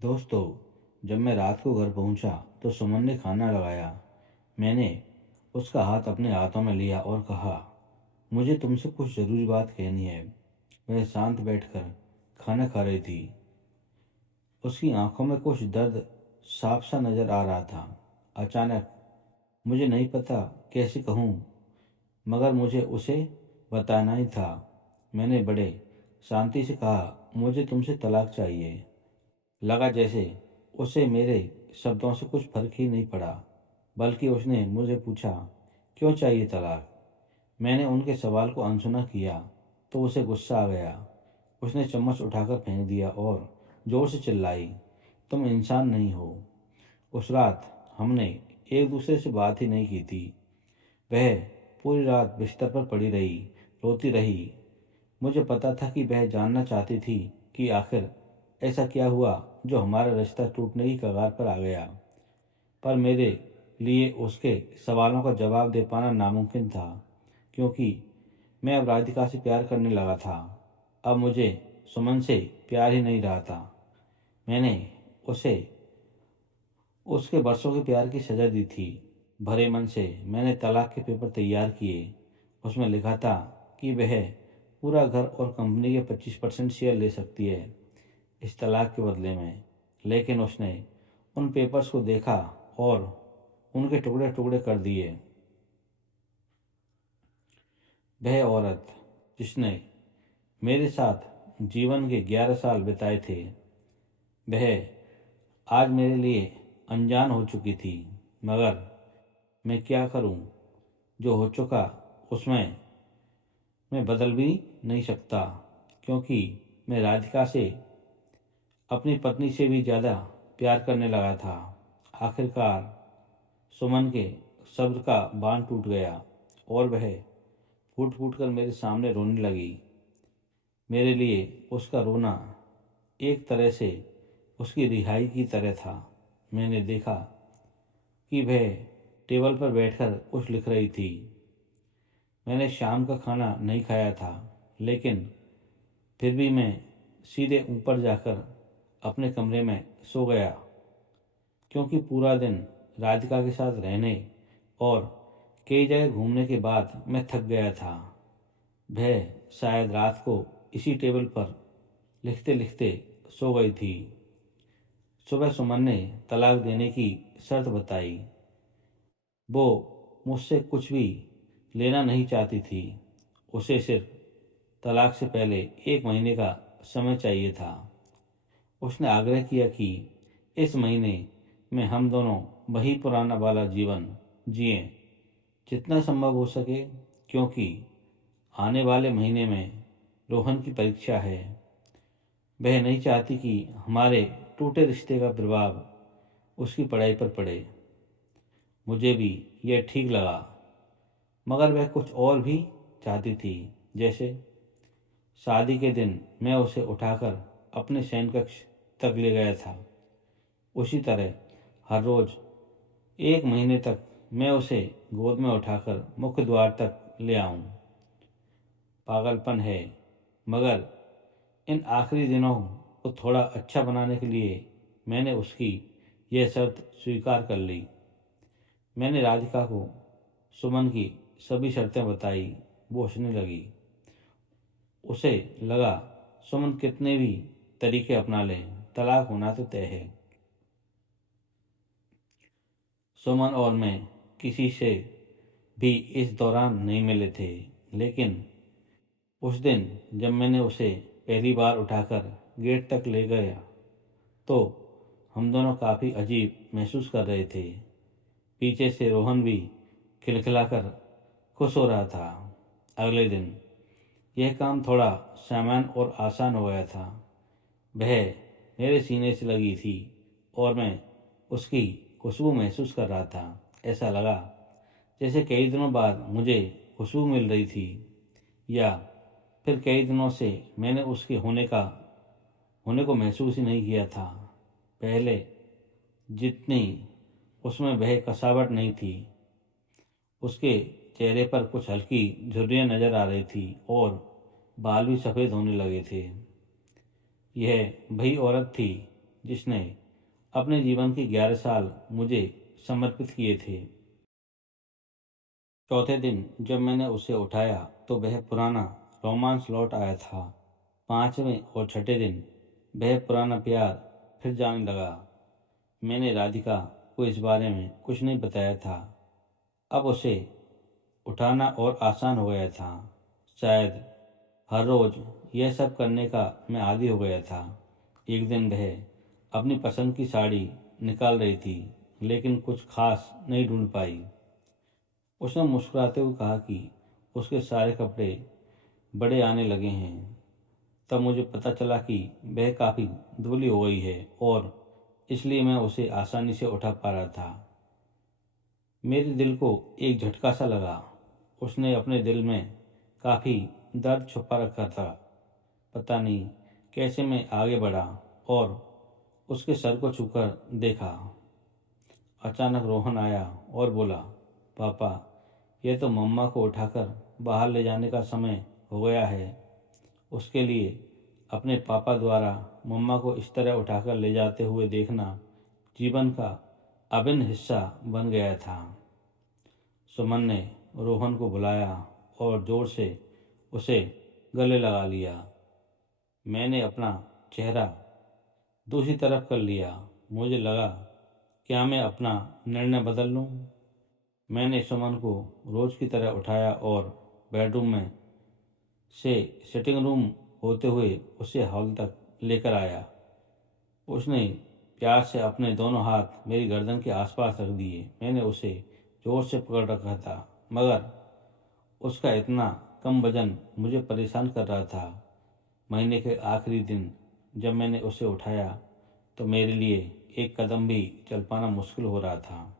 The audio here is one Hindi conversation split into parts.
दोस्तों, जब मैं रात को घर पहुंचा तो सुमन ने खाना लगाया। मैंने उसका हाथ अपने हाथों में लिया और कहा, मुझे तुमसे कुछ ज़रूरी बात कहनी है। वह शांत बैठकर खाना खा रही थी। उसकी आंखों में कुछ दर्द साफ सा नजर आ रहा था। अचानक, मुझे नहीं पता कैसे कहूँ, मगर मुझे उसे बताना ही था। मैंने बड़े शांति से कहा, मुझे तुमसे तलाक चाहिए। लगा जैसे उसे मेरे शब्दों से कुछ फर्क ही नहीं पड़ा, बल्कि उसने मुझे पूछा, क्यों चाहिए तलाक। मैंने उनके सवाल को अनसुना किया तो उसे गुस्सा आ गया। उसने चम्मच उठाकर फेंक दिया और जोर से चिल्लाई, तुम इंसान नहीं हो। उस रात हमने एक दूसरे से बात ही नहीं की थी। वह पूरी रात बिस्तर पर पड़ी रही, रोती रही। मुझे पता था कि वह जानना चाहती थी कि आखिर ऐसा क्या हुआ जो हमारा रिश्ता टूटने की कगार पर आ गया। पर मेरे लिए उसके सवालों का जवाब दे पाना नामुमकिन था, क्योंकि मैं अब राधिका से प्यार करने लगा था। अब मुझे सुमन से प्यार ही नहीं रहा था। मैंने उसे उसके बरसों के प्यार की सजा दी थी। भरे मन से मैंने तलाक के पेपर तैयार किए। उसमें लिखा था कि वह पूरा घर और कंपनी के 25% शेयर ले सकती है इस तलाक के बदले में। लेकिन उसने उन पेपर्स को देखा और उनके टुकड़े टुकड़े कर दिए। वह औरत जिसने मेरे साथ जीवन के 11 साल बिताए थे, वह आज मेरे लिए अनजान हो चुकी थी। मगर मैं क्या करूं? जो हो चुका उसमें मैं बदल भी नहीं सकता, क्योंकि मैं राधिका से अपनी पत्नी से भी ज़्यादा प्यार करने लगा था। आखिरकार सुमन के सब्र का बांध टूट गया और वह फूट फूट कर मेरे सामने रोने लगी। मेरे लिए उसका रोना एक तरह से उसकी रिहाई की तरह था। मैंने देखा कि वह टेबल पर बैठकर कुछ लिख रही थी। मैंने शाम का खाना नहीं खाया था, लेकिन फिर भी मैं सीधे ऊपर जाकर अपने कमरे में सो गया, क्योंकि पूरा दिन राधिका के साथ रहने और कई जगह घूमने के बाद मैं थक गया था। वह शायद रात को इसी टेबल पर लिखते लिखते सो गई थी। सुबह सुमन ने तलाक देने की शर्त बताई। वो मुझसे कुछ भी लेना नहीं चाहती थी। उसे सिर्फ तलाक से पहले 1 महीने का समय चाहिए था। उसने आग्रह किया कि इस महीने में हम दोनों वही पुराना वाला जीवन जिएं, जितना संभव हो सके, क्योंकि आने वाले महीने में रोहन की परीक्षा है। वह नहीं चाहती कि हमारे टूटे रिश्ते का प्रभाव उसकी पढ़ाई पर पड़े। मुझे भी यह ठीक लगा, मगर वह कुछ और भी चाहती थी। जैसे शादी के दिन मैं उसे उठाकर अपने शयन कक्ष तक ले गया था, उसी तरह हर रोज 1 महीने तक मैं उसे गोद में उठाकर मुख्य द्वार तक ले आऊं। पागलपन है, मगर इन आखिरी दिनों को थोड़ा अच्छा बनाने के लिए मैंने उसकी यह शर्त स्वीकार कर ली। मैंने राधिका को सुमन की सभी शर्तें बताई। वो हंसने लगी। उसे लगा, सुमन कितने भी तरीके अपना ले, तलाक होना तो तय है। सुमन और मैं किसी से भी इस दौरान नहीं मिले थे, लेकिन उस दिन जब मैंने उसे पहली बार उठाकर गेट तक ले गया तो हम दोनों काफ़ी अजीब महसूस कर रहे थे। पीछे से रोहन भी खिलखिलाकर खुश हो रहा था। अगले दिन यह काम थोड़ा सामान्य और आसान हो गया था। वह मेरे सीने से लगी थी और मैं उसकी खुशबू महसूस कर रहा था। ऐसा लगा जैसे कई दिनों बाद मुझे खुशबू मिल रही थी, या फिर कई दिनों से मैंने उसके होने को महसूस ही नहीं किया था। पहले जितनी उसमें वह कसावट नहीं थी, उसके चेहरे पर कुछ हल्की झुर्रियाँ नजर आ रही थी और बाल भी सफ़ेद होने लगे थे। यह वही औरत थी जिसने अपने जीवन के 11 साल मुझे समर्पित किए थे। चौथे दिन जब मैंने उसे उठाया तो वह पुराना रोमांस लौट आया था। पांचवें और छठे दिन वह पुराना प्यार फिर जाने लगा। मैंने राधिका को इस बारे में कुछ नहीं बताया था। अब उसे उठाना और आसान हो गया था। शायद हर रोज यह सब करने का मैं आदी हो गया था। एक दिन वह अपनी पसंद की साड़ी निकाल रही थी, लेकिन कुछ खास नहीं ढूंढ पाई। उसने मुस्कुराते हुए कहा कि उसके सारे कपड़े बड़े आने लगे हैं। तब मुझे पता चला कि वह काफ़ी दुबली हो गई है और इसलिए मैं उसे आसानी से उठा पा रहा था। मेरे दिल को एक झटका सा लगा। उसने अपने दिल में काफ़ी दर्द छुपा रखा था। पता नहीं कैसे मैं आगे बढ़ा और उसके सर को छूकर देखा। अचानक रोहन आया और बोला, पापा, यह तो मम्मा को उठाकर बाहर ले जाने का समय हो गया है। उसके लिए अपने पापा द्वारा मम्मा को इस तरह उठाकर ले जाते हुए देखना जीवन का अभिन्न हिस्सा बन गया था। सुमन ने रोहन को बुलाया और जोर से उसे गले लगा लिया। मैंने अपना चेहरा दूसरी तरफ कर लिया। मुझे लगा, क्या मैं अपना निर्णय बदल लूं? मैंने सुमन को रोज की तरह उठाया और बेडरूम में से सिटिंग रूम होते हुए उसे हॉल तक लेकर आया। उसने प्यार से अपने दोनों हाथ मेरी गर्दन के आसपास रख दिए। मैंने उसे जोर से पकड़ रखा था, मगर उसका इतना कम वजन मुझे परेशान कर रहा था। महीने के आखिरी दिन जब मैंने उसे उठाया तो मेरे लिए एक कदम भी चल पाना मुश्किल हो रहा था।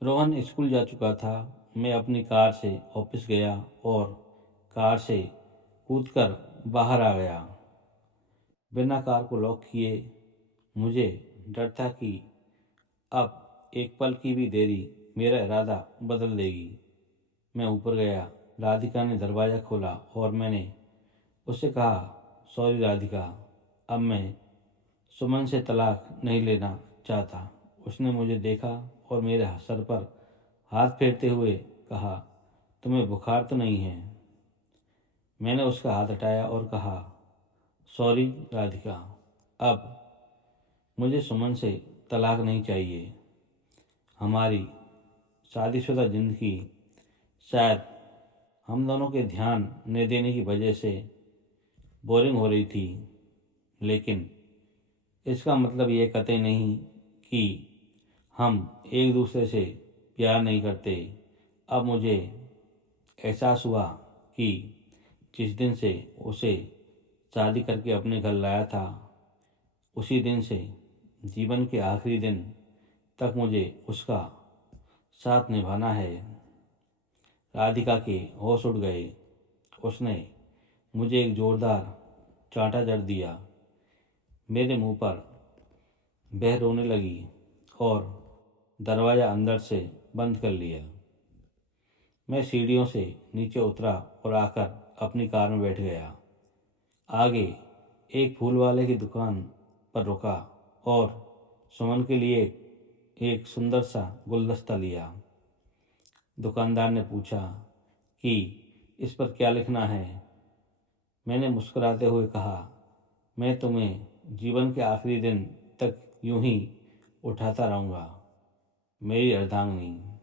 रोहन स्कूल जा चुका था। मैं अपनी कार से ऑफिस गया और कार से कूदकर बाहर आ गया, बिना कार को लॉक किए। मुझे डर था कि अब एक पल की भी देरी मेरा इरादा बदल देगी। मैं ऊपर गया। राधिका ने दरवाज़ा खोला और मैंने उससे कहा, सॉरी राधिका, अब मैं सुमन से तलाक नहीं लेना चाहता। उसने मुझे देखा और मेरे सर पर हाथ फेरते हुए कहा, तुम्हें बुखार तो नहीं है? मैंने उसका हाथ हटाया और कहा, सॉरी राधिका, अब मुझे सुमन से तलाक नहीं चाहिए। हमारी शादीशुदा जिंदगी शायद हम दोनों के ध्यान न देने की वजह से बोरिंग हो रही थी, लेकिन इसका मतलब ये कतई नहीं कि हम एक दूसरे से प्यार नहीं करते। अब मुझे एहसास हुआ कि जिस दिन से उसे शादी करके अपने घर लाया था, उसी दिन से जीवन के आखिरी दिन तक मुझे उसका साथ निभाना है। राधिका के होश उड़ गए। उसने मुझे एक जोरदार चांटा जड़ दिया। मेरे मुंह पर वह रोने लगी और दरवाज़ा अंदर से बंद कर लिया। मैं सीढ़ियों से नीचे उतरा और आकर अपनी कार में बैठ गया। आगे एक फूल वाले की दुकान पर रुका और सुमन के लिए एक सुंदर सा गुलदस्ता लिया। दुकानदार ने पूछा कि इस पर क्या लिखना है। मैंने मुस्कुराते हुए कहा, मैं तुम्हें जीवन के आखिरी दिन तक यूं ही उठाता रहूँगा, मेरी अर्धांगिनी।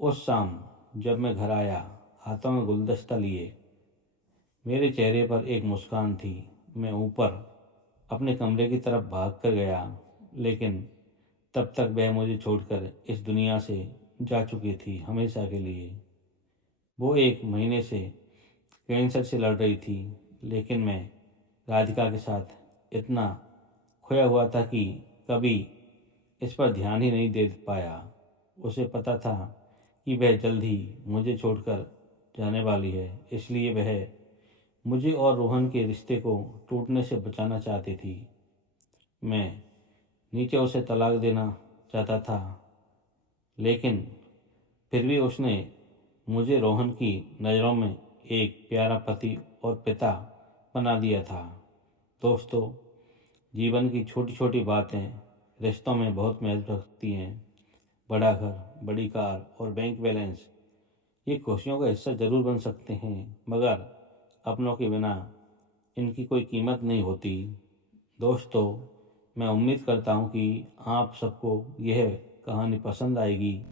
उस शाम जब मैं घर आया, हाथों में गुलदस्ता लिए, मेरे चेहरे पर एक मुस्कान थी। मैं ऊपर अपने कमरे की तरफ भाग कर गया, लेकिन तब तक वह मुझे छोड़कर इस दुनिया से जा चुकी थी, हमेशा के लिए। वो एक महीने से कैंसर से लड़ रही थी, लेकिन मैं राधिका के साथ इतना खोया हुआ था कि कभी इस पर ध्यान ही नहीं दे पाया। उसे पता था कि वह जल्द ही मुझे छोड़कर जाने वाली है, इसलिए वह मुझे और रोहन के रिश्ते को टूटने से बचाना चाहती थी। मैं नीचे उसे तलाक देना चाहता था, लेकिन फिर भी उसने मुझे रोहन की नज़रों में एक प्यारा पति और पिता बना दिया था। दोस्तों, जीवन की छोटी छोटी बातें रिश्तों में बहुत महत्व रखती हैं। बड़ा घर, बड़ी कार और बैंक बैलेंस ये खुशियों का हिस्सा जरूर बन सकते हैं, मगर अपनों के बिना इनकी कोई कीमत नहीं होती। दोस्तों, मैं उम्मीद करता हूँ कि आप सबको यह कहानी पसंद आएगी।